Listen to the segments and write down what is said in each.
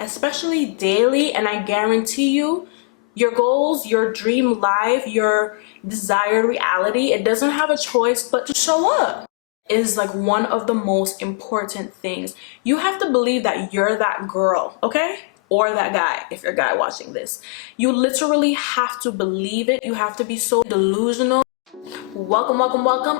especially daily, and I guarantee you, your goals, your dream life, your desired reality, it doesn't have a choice but to show up. Is like one of the most important things. You have to believe that you're that girl, okay? Or that guy, if you're a guy watching this. You literally have to believe it. You have to be so delusional. Welcome.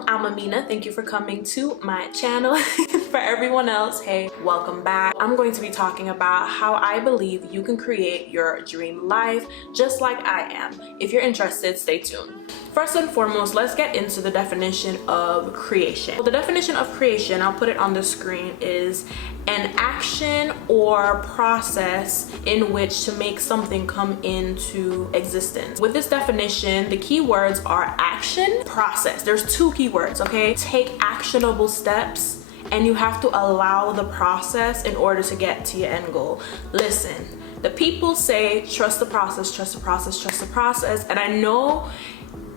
I'm Amina. Thank you for coming to my channel. For everyone else, hey, welcome back. I'm going to be talking about how I believe you can create your dream life just like I am. If you're interested, stay tuned. First and foremost, let's get into the definition of creation. Well, the definition of creation, I'll put it on the screen, is an action or process in which to make something come into existence. With this definition, the key words are action, process. There's two key words, okay? Take actionable steps, and you have to allow the process in order to get to your end goal. Listen, the people say, trust the process, trust the process, trust the process, and I know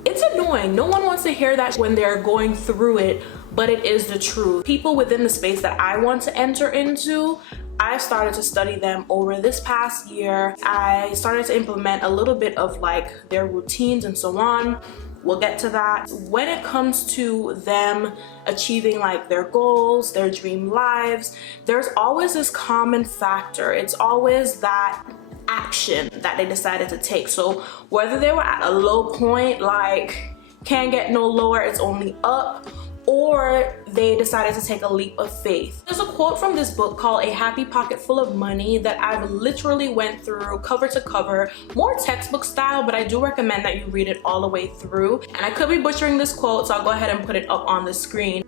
it's annoying. No one wants to hear that when they're going through it, but it is the truth. People within the space that I want to enter into, I started to study them over this past year. I started to implement a little bit of like their routines and so on. We'll get to that. When it comes to them achieving like their goals, their dream lives, there's always this common factor. It's always that action that they decided to take. So whether they were at a low point, like can't get no lower, it's only up, or they decided to take a leap of faith. There's a quote from this book called A Happy Pocket Full of Money that I've literally went through cover to cover, more textbook style, but I do recommend that you read it all the way through. And I could be butchering this quote, so I'll go ahead and put it up on the screen.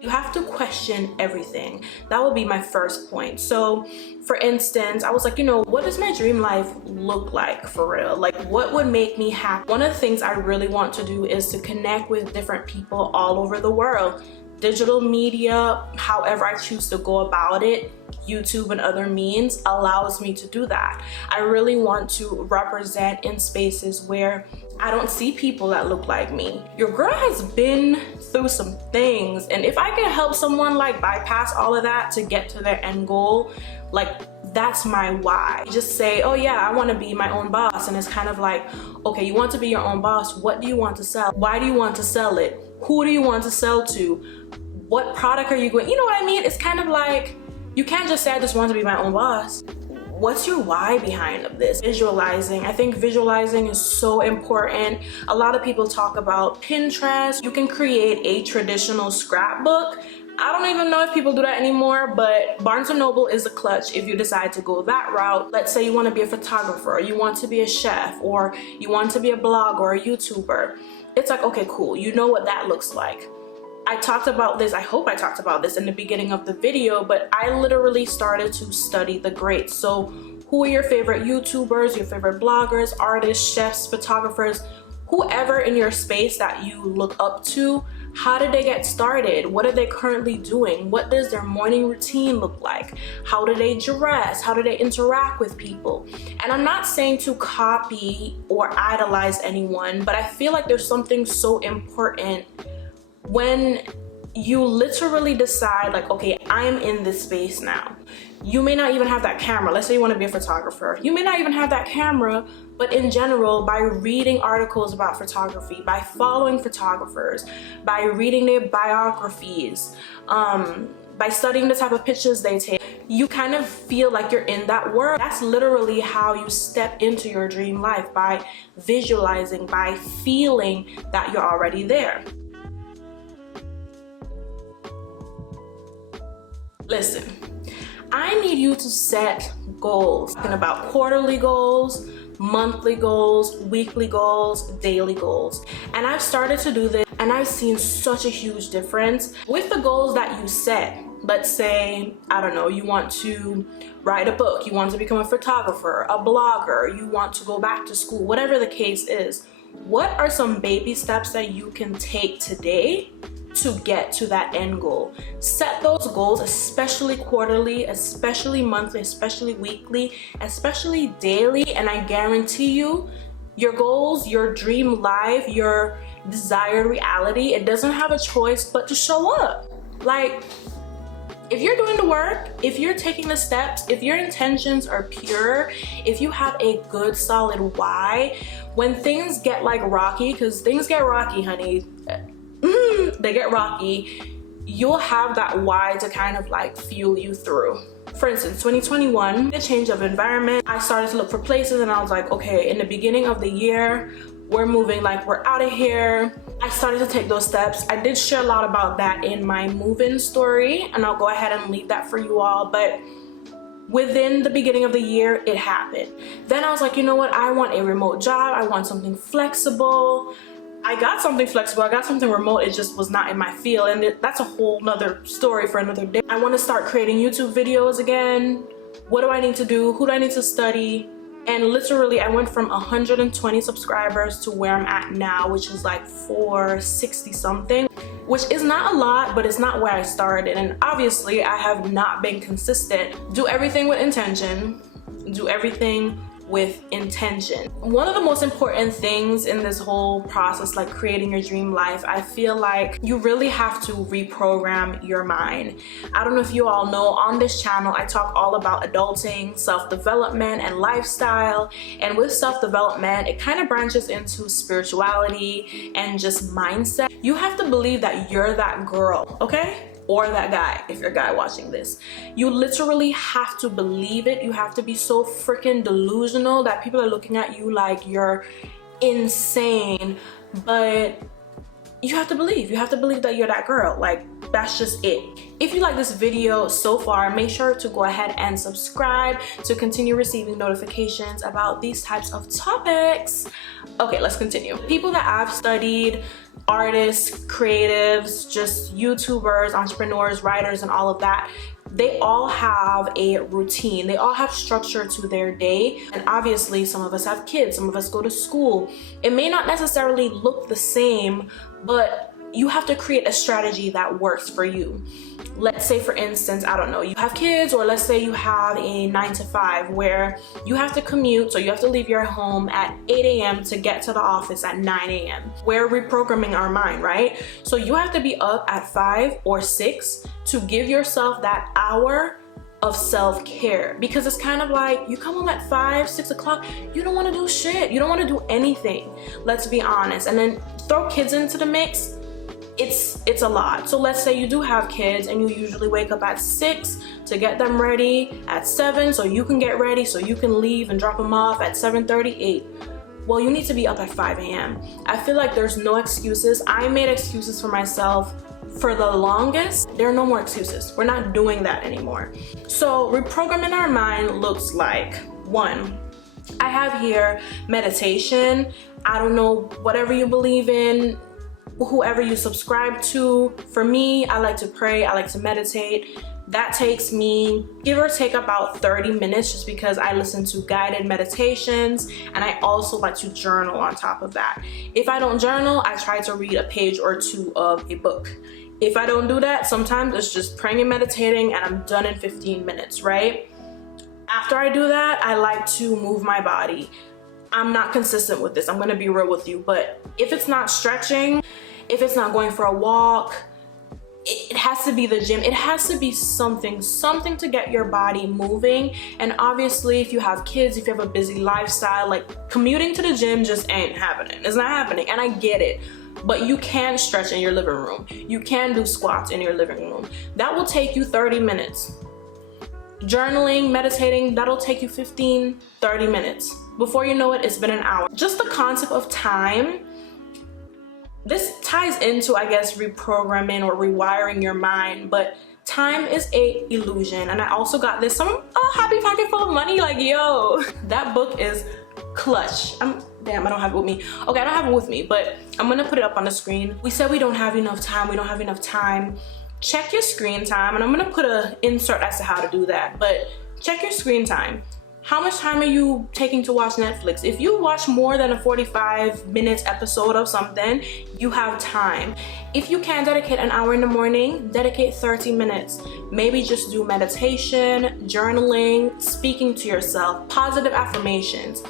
You have to question everything. That would be my first point. So for instance, I was like, what does my dream life look like for real? Like, what would make me happy? One of the things I really want to do is to connect with different people all over the world. Digital media, however I choose to go about it, YouTube and other means allows me to do that. I really want to represent in spaces where I don't see people that look like me. Your girl has been through some things, and if I can help someone like bypass all of that to get to their end goal, like that's my why. You just say, oh yeah, I want to be my own boss, and it's kind of like, okay, you want to be your own boss. What do you want to sell? Why do you want to sell it? Who do you want to sell to? What product are you going, you know what I mean? It's kind of like, you can't just say I just want to be my own boss. What's your why behind this? Visualizing. I think visualizing is so important. A lot of people talk about Pinterest. You can create a traditional scrapbook. I don't even know if people do that anymore, but Barnes & Noble is a clutch if you decide to go that route. Let's say you want to be a photographer, or you want to be a chef, or you want to be a blogger or a YouTuber. It's like, okay, cool. You know what that looks like. I talked about this, I hope I talked about this in the beginning of the video, but I literally started to study the greats. So who are your favorite YouTubers, your favorite bloggers, artists, chefs, photographers, whoever in your space that you look up to? How did they get started? What are they currently doing? What does their morning routine look like? How do they dress? How do they interact with people? And I'm not saying to copy or idolize anyone, but I feel like there's something so important when you literally decide like, okay, I'm in this space now. You may not even have that camera. Let's say you want to be a photographer. You may not even have that camera, but in general, by reading articles about photography, by following photographers, by reading their biographies, by studying the type of pictures they take, you kind of feel like you're in that world. That's literally how you step into your dream life, by visualizing, by feeling that you're already there. Listen, I need you to set goals. Talking about quarterly goals, monthly goals, weekly goals, daily goals. And I've started to do this, and I've seen such a huge difference with the goals that you set. Let's say, I don't know, you want to write a book, you want to become a photographer, a blogger, you want to go back to school, whatever the case is. What are some baby steps that you can take today to get to that end goal? Set those goals, especially quarterly, especially monthly, especially weekly, especially daily, and I guarantee you, your goals, your dream life, your desired reality, it doesn't have a choice but to show up. Like, if you're doing the work, if you're taking the steps, if your intentions are pure, if you have a good solid why, when things get like rocky, because things get rocky, honey, they get rocky, you'll have that why to kind of like fuel you through. For instance, 2021, the change of environment, I started to look for places and I was like, okay, in the beginning of the year, we're moving, like we're out of here. I started to take those steps. I did share a lot about that in my move-in story, and I'll go ahead and leave that for you all, but within the beginning of the year, it happened. Then I was like, you know what? I want a remote job. I want something flexible. I got something flexible. I got something remote. It just was not in my field, and that's a whole nother story for another day. I want to start creating YouTube videos again. What do I need to do? Who do I need to study? And literally, I went from 120 subscribers to where I'm at now, which is like 460 something, which is not a lot, but it's not where I started. And obviously, I have not been consistent. Do everything with intention. Do everything with intention. One of the most important things in this whole process, like creating your dream life, I feel like you really have to reprogram your mind. I don't know if you all know, on this channel I talk all about adulting, self-development, and lifestyle. And with self-development, it kind of branches into spirituality and just mindset. You have to believe that you're that girl, okay? Or that guy, if you're a guy watching this. You literally have to believe it. You have to be so freaking delusional that people are looking at you like you're insane. But you have to believe that you're that girl. Like, that's just it. If you like this video so far, make sure to go ahead and subscribe to continue receiving notifications about these types of topics. Okay, let's continue. People that I've studied, artists, creatives, just YouTubers, entrepreneurs, writers, and all of that, they all have a routine. They all have structure to their day. And obviously, some of us have kids, some of us go to school. It may not necessarily look the same, but you have to create a strategy that works for you. Let's say, for instance, I don't know, you have kids, or let's say you have a 9 to 5 where you have to commute, so you have to leave your home at 8 a.m. to get to the office at 9 a.m. We're reprogramming our mind, right? So you have to be up at 5 or 6 to give yourself that hour of self-care, because it's kind of like you come home at 5, 6 o'clock, you don't want to do shit, you don't want to do anything, let's be honest. And then throw kids into the mix, it's a lot. So let's say you do have kids and you usually wake up at 6 to get them ready at 7 so you can get ready, so you can leave and drop them off at 7:38. Well, you need to be up at 5 a.m. I feel like there's no excuses. I made excuses for myself for the longest. There are no more excuses. We're not doing that anymore. So reprogramming our mind looks like, 1, I have here meditation. I don't know, whatever you believe in, whoever you subscribe to. For me, I like to pray, I like to meditate. That takes me, give or take, about 30 minutes, just because I listen to guided meditations, and I also like to journal on top of that. If I don't journal, I try to read a page or 2 of a book. If I don't do that, sometimes it's just praying and meditating and I'm done in 15 minutes, right? After I do that, I like to move my body. I'm not consistent with this, I'm gonna be real with you, but if it's not stretching, if it's not going for a walk, it has to be the gym. It has to be something to get your body moving. And obviously, if you have kids, if you have a busy lifestyle, like commuting to the gym just ain't happening. It's not happening, and I get it. But you can stretch in your living room. You can do squats in your living room. That will take you 30 minutes. Journaling, meditating, that'll take you 15, 30 minutes. Before you know it, it's been an hour. Just the concept of time, this ties into, I guess, reprogramming or rewiring your mind, but time is a illusion. And I also got this, happy pocket full of money, like, yo, that book is clutch. Damn, I don't have it with me. Okay, I don't have it with me, but I'm gonna put it up on the screen. We said we don't have enough time. Check your screen time, and I'm gonna put an insert as to how to do that, but check your screen time. How much time are you taking to watch Netflix? If you watch more than a 45-minute episode of something, you have time. If you can't dedicate an hour in the morning, dedicate 30 minutes. Maybe just do meditation, journaling, speaking to yourself, positive affirmations.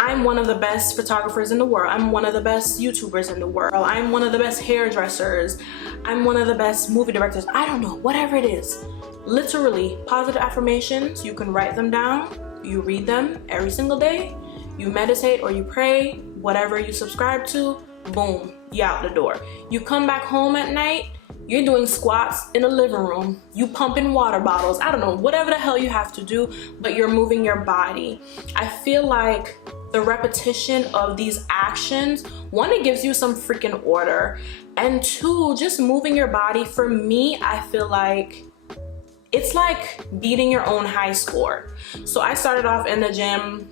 I'm one of the best photographers in the world. I'm one of the best YouTubers in the world. I'm one of the best hairdressers. I'm one of the best movie directors. I don't know, whatever it is. Literally, positive affirmations, you can write them down. You read them every single day. You meditate or you pray, whatever you subscribe to, boom, you're out the door. You come back home at night, you're doing squats in the living room, you pumping water bottles, I don't know, whatever the hell you have to do, but you're moving your body. I feel like the repetition of these actions, one, it gives you some freaking order, and two, just moving your body, for me, I feel like it's like beating your own high score. So I started off in the gym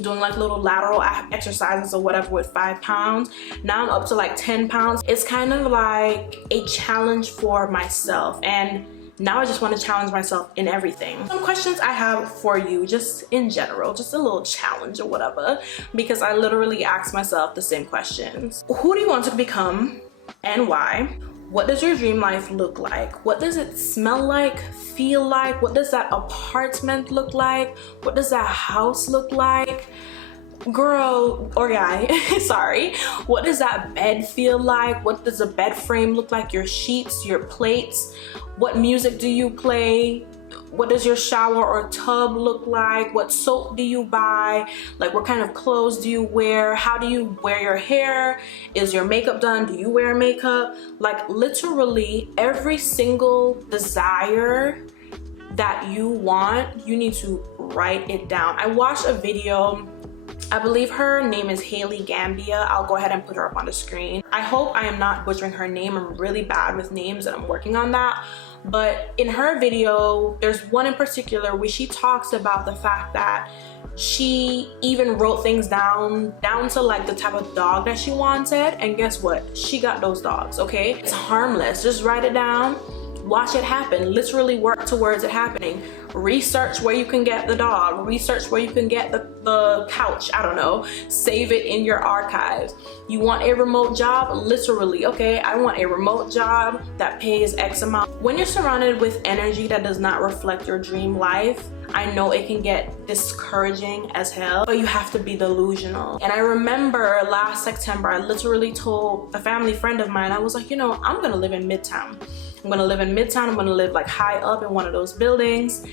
doing like little lateral exercises or whatever with 5 pounds. Now I'm up to like 10 pounds. It's kind of like a challenge for myself, and now I just want to challenge myself in everything. Some questions I have for you, just in general, just a little challenge or whatever, because I literally ask myself the same questions. Who do you want to become and why? What does your dream life look like? What does it smell like, feel like? What does that apartment look like? What does that house look like? Girl or guy, sorry. What does that bed feel like? What does a bed frame look like? Your sheets, your plates? What music do you play? What does your shower or tub look like? What soap do you buy? Like, what kind of clothes do you wear? How do you wear your hair? Is your makeup done? Do you wear makeup? Like, literally every single desire that you want, you need to write it down. I watched a video, I believe her name is Haley Gambia. I'll go ahead and put her up on the screen. I hope I am not butchering her name. I'm really bad with names and I'm working on that. But in her video, there's one in particular where she talks about the fact that she even wrote things down to like the type of dog that she wanted, and guess what? She got those dogs, okay? It's harmless. Just write it down, watch it happen, literally work towards it happening. Research where you can get the dog, research where you can get the couch, I don't know, save it in your archives. You want a remote job? Literally, okay, I want a remote job that pays X amount. When you're surrounded with energy that does not reflect your dream life, I know it can get discouraging as hell, but you have to be delusional. And I remember last September, I literally told a family friend of mine, I was like, you know, I'm gonna live in Midtown. I'm gonna live in Midtown, I'm gonna live like high up in one of those buildings.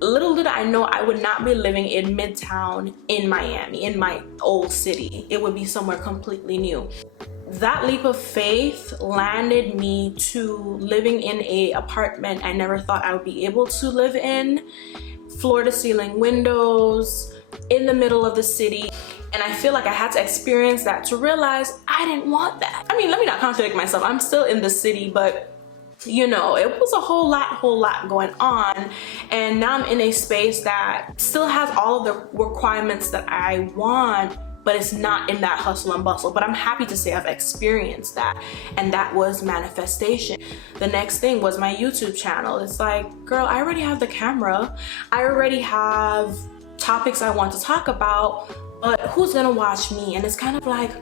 Little did I know I would not be living in Midtown in Miami, in my old city. It would be somewhere completely new. That leap of faith landed me to living in an apartment I never thought I would be able to live in. Floor to ceiling windows, in the middle of the city. And I feel like I had to experience that to realize I didn't want that. I mean, let me not contradict myself. I'm still in the city, but you know, it was a whole lot going on, and now I'm in a space that still has all of the requirements that I want, but it's not in that hustle and bustle. But I'm happy to say I've experienced that, and that was manifestation. The next thing was my YouTube channel. It's like, girl, I already have the camera, I already have topics I want to talk about, but who's gonna watch me? And it's kind of like,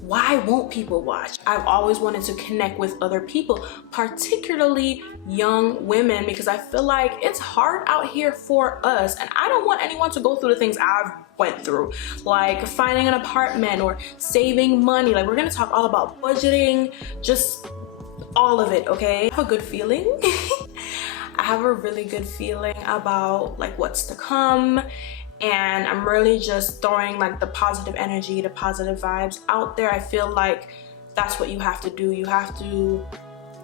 why won't people watch? I've always wanted to connect with other people, particularly young women, because I feel like it's hard out here for us, and I don't want anyone to go through the things I've went through, like finding an apartment or saving money. Like, we're gonna talk all about budgeting, just all of it, okay? I have a good feeling. I have a really good feeling about like what's to come. And I'm really just throwing like the positive energy, the positive vibes out there. I feel like that's what you have to do. You have to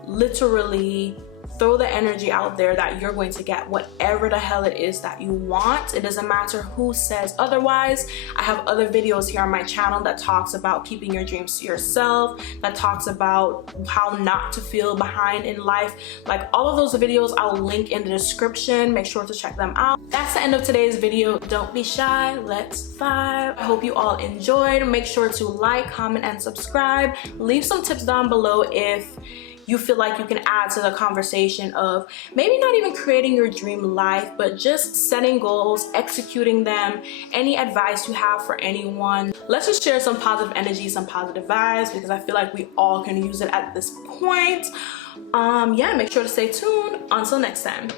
literally throw the energy out there that you're going to get whatever the hell it is that you want. It doesn't matter who says otherwise. I have other videos here on my channel that talks about keeping your dreams to yourself, that talks about how not to feel behind in life. Like, all of those videos I'll link in the description. Make sure to check them out. That's the end of today's video. Don't be shy, let's vibe. I hope you all enjoyed. Make sure to like, comment, and subscribe. Leave some tips down below if you feel like you can add to the conversation of maybe not even creating your dream life, but just setting goals, executing them. Any advice you have for anyone. Let's just share some positive energy, some positive vibes, because I feel like we all can use it at this point. Yeah, make sure to stay tuned. Until next time.